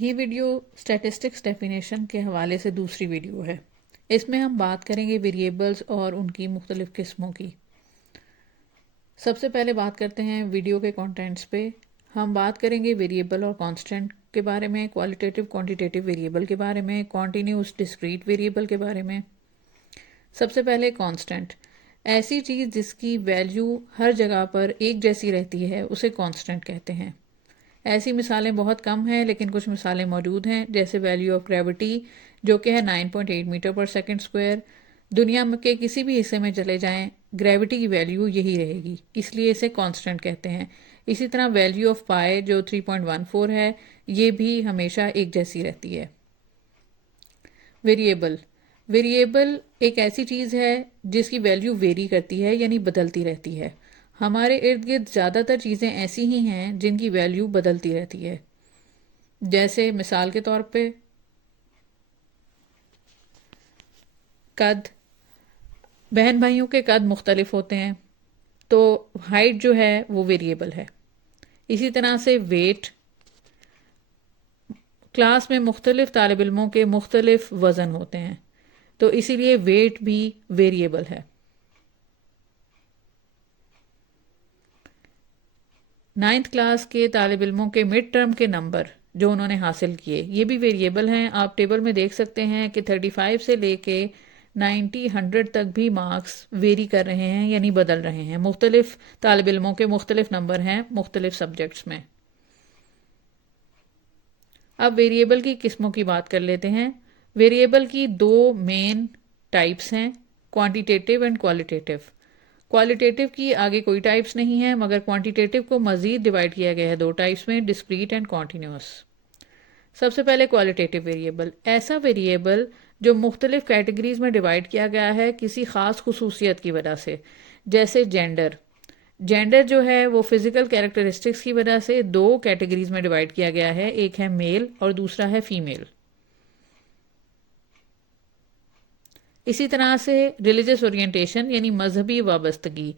یہ video statistics definition کے حوالے سے دوسری ویڈیو ہے۔ اس میں ہم بات کریں گے ویریبلز اور ان کی مختلف قسموں کی۔ سب سے پہلے بات کرتے ہیں ویڈیو کے کانٹینٹس پہ۔ ہم بات کریں گے ویریبل اور کانسٹنٹ کے بارے میں، کوالٹیٹیو کوانٹیٹیو ویریبل کے بارے میں، کنٹینیوس ڈسکریٹ ویریبل کے بارے میں۔ سب سے پہلے کانسٹنٹ، ایسی چیز جس کی ویلیو ہر جگہ پر ایک جیسی رہتی ہے اسے کانسٹنٹ کہتے ہیں۔ ایسی مثالیں بہت کم ہیں لیکن کچھ مثالیں موجود ہیں، جیسے ویلیو آف گریوٹی جو کہ ہے 9.8 میٹر پر سیکنڈ اسکوائر۔ دنیا کے کسی بھی حصے میں چلے جائیں گریوٹی کی ویلیو یہی رہے گی، اس لیے اسے کانسٹنٹ کہتے ہیں۔ اسی طرح ویلیو آف پائے جو 3.14 ہے، یہ بھی ہمیشہ ایک جیسی رہتی ہے۔ ویریبل، ویریبل ایک ایسی چیز ہے جس کی ویلیو ویری کرتی ہے، یعنی بدلتی رہتی ہے۔ ہمارے ارد گرد زیادہ تر چیزیں ایسی ہی ہیں جن کی ویلیو بدلتی رہتی ہے، جیسے مثال کے طور پہ قد، بہن بھائیوں کے قد مختلف ہوتے ہیں تو ہائٹ جو ہے وہ ویریبل ہے۔ اسی طرح سے ویٹ، کلاس میں مختلف طالب علموں کے مختلف وزن ہوتے ہیں تو اسی لیے ویٹ بھی ویریبل ہے۔ 9th کلاس کے طالب علموں کے مڈ ٹرم کے نمبر جو انہوں نے حاصل کیے یہ بھی ویریبل ہیں۔ آپ ٹیبل میں دیکھ سکتے ہیں کہ 35 سے لے کے 90 100 تک بھی مارکس ویری کر رہے ہیں، یعنی بدل رہے ہیں۔ مختلف طالب علموں کے مختلف نمبر ہیں مختلف سبجیکٹس میں۔ اب ویریبل کی قسموں کی بات کر لیتے ہیں۔ ویریبل کی دو مین ٹائپس ہیں، کوانٹیٹیو اینڈ کوالٹیٹیو۔ کوالٹیٹیو کی آگے کوئی ٹائپس نہیں ہے، مگر کوانٹیٹیو کو مزید ڈیوائڈ کیا گیا ہے دو ٹائپس میں، ڈسکریٹ اینڈ کنٹینیوس۔ سب سے پہلے کوالٹیٹیو ویریبل، ایسا ویریبل جو مختلف کیٹیگریز میں ڈیوائڈ کیا گیا ہے کسی خاص خصوصیت کی وجہ سے، جیسے جینڈر۔ جینڈر جو ہے وہ فزیکل کیریکٹرسٹکس کی وجہ سے دو کیٹیگریز میں ڈیوائڈ کیا گیا ہے، ایک ہے میل اور دوسرا ہے فیمیل۔ اسی طرح سے ریلیجس اورینٹیشن یعنی مذہبی وابستگی،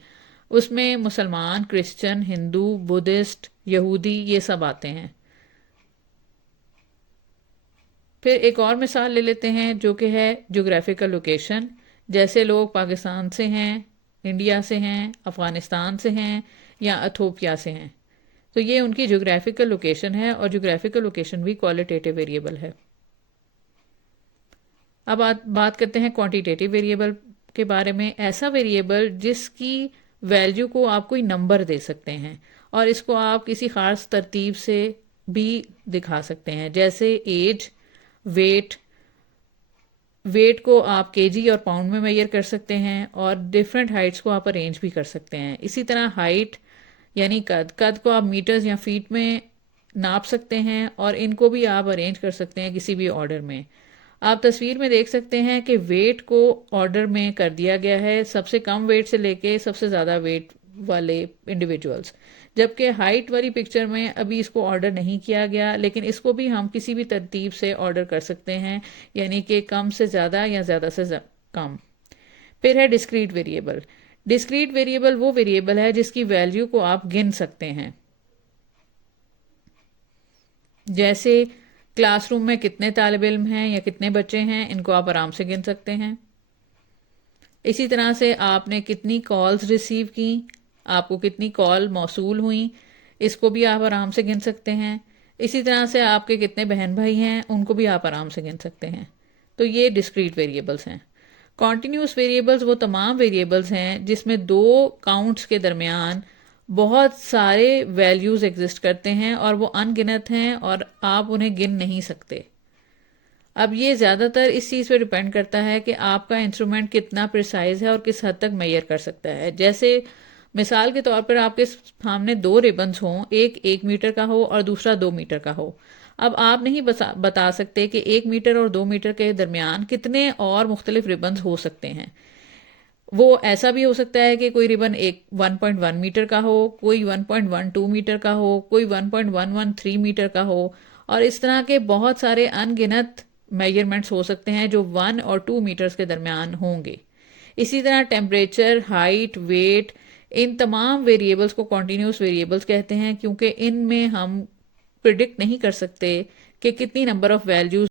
اس میں مسلمان، کرسچن، ہندو، بدھسٹ، یہودی یہ سب آتے ہیں۔ پھر ایک اور مثال لے لیتے ہیں جو کہ ہے جغرافیکل لوکیشن، جیسے لوگ پاکستان سے ہیں، انڈیا سے ہیں، افغانستان سے ہیں یا ایتھوپیا سے ہیں، تو یہ ان کی جغرافیکل لوکیشن ہے، اور جغرافیکل لوکیشن بھی کوالٹیٹیو ویریبل ہے۔ اب بات کرتے ہیں کوانٹیٹیو ویریبل کے بارے میں۔ ایسا ویریبل جس کی ویلیو کو آپ کوئی نمبر دے سکتے ہیں اور اس کو آپ کسی خاص ترتیب سے بھی دکھا سکتے ہیں، جیسے ایج، ویٹ۔ ویٹ کو آپ کے جی اور پاؤنڈ میں میئر کر سکتے ہیں، اور ڈیفرنٹ ہائٹس کو آپ ارینج بھی کر سکتے ہیں۔ اسی طرح ہائٹ یعنی قد کو آپ میٹرز یا فیٹ میں ناپ سکتے ہیں، اور ان کو بھی آپ ارینج کر سکتے ہیں کسی بھی آرڈر میں۔ آپ تصویر میں دیکھ سکتے ہیں کہ ویٹ کو آرڈر میں کر دیا گیا ہے، سب سے کم ویٹ سے لے کے سب سے زیادہ ویٹ والے انڈیویجولز، جبکہ ہائٹ والی پکچر میں ابھی اس کو آرڈر نہیں کیا گیا، لیکن اس کو بھی ہم کسی بھی ترتیب سے آرڈر کر سکتے ہیں، یعنی کہ کم سے زیادہ یا زیادہ سے کم۔ پھر ہے ڈسکریٹ ویریبل۔ ڈسکریٹ ویریبل وہ ویریبل ہے جس کی ویلیو کو آپ گن سکتے ہیں، جیسے کلاس روم میں کتنے طالب علم ہیں یا کتنے بچے ہیں، ان کو آپ آرام سے گن سکتے ہیں۔ اسی طرح سے آپ نے کتنی کالز ریسیو کی، آپ کو کتنی کال موصول ہوئیں، اس کو بھی آپ آرام سے گن سکتے ہیں۔ اسی طرح سے آپ کے کتنے بہن بھائی ہیں، ان کو بھی آپ آرام سے گن سکتے ہیں۔ تو یہ ڈسکریٹ ویریبلز ہیں۔ کنٹینیوس ویریبلز وہ تمام ویریبلز ہیں جس میں دو کاؤنٹس کے درمیان بہت سارے ویلیوز ایگزسٹ کرتے ہیں اور وہ ان گنت ہیں اور آپ انہیں گن نہیں سکتے۔ اب یہ زیادہ تر اس چیز پہ ڈیپینڈ کرتا ہے کہ آپ کا انسٹرومنٹ کتنا پریسائز ہے اور کس حد تک میئر کر سکتا ہے۔ جیسے مثال کے طور پر آپ کے سامنے دو ریبنز ہوں، ایک 1 میٹر کا ہو اور دوسرا 2 میٹر کا ہو۔ اب آپ نہیں بتا سکتے کہ 1 میٹر اور 2 میٹر کے درمیان کتنے اور مختلف ریبنز ہو سکتے ہیں۔ وہ ایسا بھی ہو سکتا ہے کہ کوئی ریبن 1.1 میٹر کا ہو، کوئی 1.12 میٹر کا ہو، کوئی 1.113 میٹر کا ہو، اور اس طرح کے بہت سارے ان گنت میجرمنٹس ہو سکتے ہیں جو 1 اور 2 میٹرز کے درمیان ہوں گے۔ اسی طرح ٹیمپریچر، ہائٹ، ویٹ، ان تمام ویریبلز کو کنٹینیوس ویریبلز کہتے ہیں، کیونکہ ان میں ہم پریڈکٹ نہیں کر سکتے کہ کتنی نمبر آف ویلیوز